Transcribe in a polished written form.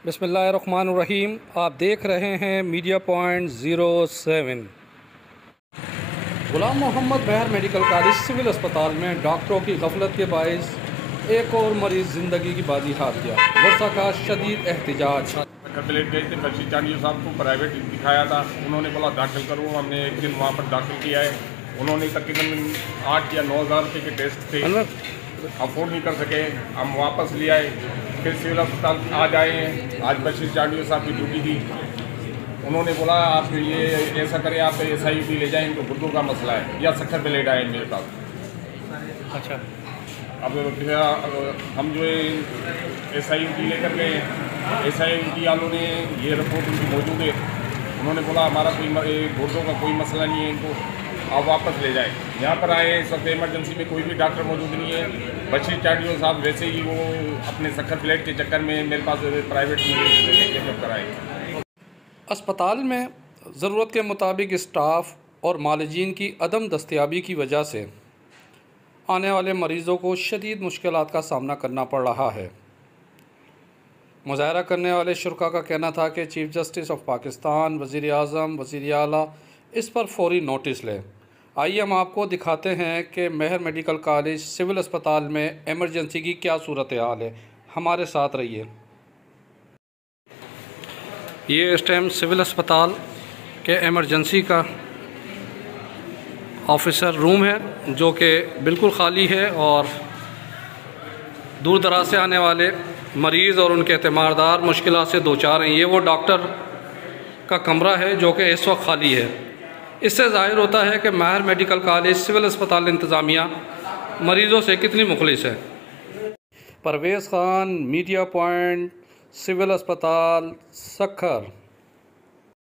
बिस्मिल्लाहिर्रहमानिर्रहीम। आप देख रहे हैं मीडिया पॉइंट 07। गुलाम मोहम्मद मेहर मेडिकल कॉलेज सिविल अस्पताल में डॉक्टरों की गफलत के बायस एक और मरीज़ ज़िंदगी की बाजी हार गया। वर्षा का शदीद एहतजाज। ब्लेड गए थे बशीर चांडियो साहब को प्राइवेट दिखाया था, उन्होंने बोला दाखिल करो। हमने एक दिन वहाँ पर दाखिल किया है। उन्होंने तकरीबन 8 या 9 हज़ार रुपये के टेस्ट थे, अफोर्ड नहीं कर सके। हम वापस ले आए, फिर सिविल अस्पताल आज आए हैं। आज बशीर चांडियो साहब की ड्यूटी थी। उन्होंने बोला आप ये ऐसा करें, आप SIUD ले जाएँ, इनको गुर्दों का मसला है, या सक्कर ब्लेड आए मेरे पास। अच्छा, अब हम जो है SIUD लेकर गए। SIUD वालों ने ये रिपोर्ट उनकी मौजूद है। उन्होंने बोला हमारा कोई गुर्दों का कोई मसला नहीं है, इनको आप वापस ले जाएं। यहाँ पर आए, इस वक्त इमरजेंसी में कोई भी डॉक्टर मौजूद नहीं है। बशीर चांडियो साहब वैसे ही वो अपने सक्कर प्लेट के चक्कर में मेरे पास प्राइवेट चेकअप कराए। अस्पताल में ज़रूरत के मुताबिक स्टाफ और मालिजीन की अदम दस्तयाबी की वजह से आने वाले मरीज़ों को शदीद मुश्किलात का सामना करना पड़ रहा है। मुज़ाहरा करने वाले शुरका का कहना था कि चीफ़ जस्टिस ऑफ पाकिस्तान, वज़ीर आज़म, वज़ीर आला इस पर फौरी नोटिस लें। आइए हम आपको दिखाते हैं कि मेहर मेडिकल कॉलेज सिविल अस्पताल में एमरजेंसी की क्या सूरत हाल है। हमारे साथ रहिए। ये इस टाइम सिविल अस्पताल के एमरजेंसी का ऑफिसर रूम है, जो कि बिल्कुल ख़ाली है और दूर दराज से आने वाले मरीज़ और उनके एतमारदार मुश्किलात से दो चार हैं। ये वो डॉक्टर का कमरा है जो कि इस वक्त ख़ाली है। इससे ज़ाहिर होता है कि मेहर मेडिकल कॉलेज सिविल अस्पताल इंतज़ामिया मरीज़ों से कितनी मुखलिस है। Parvez Khan, media point, civil अस्पताल सक्खर।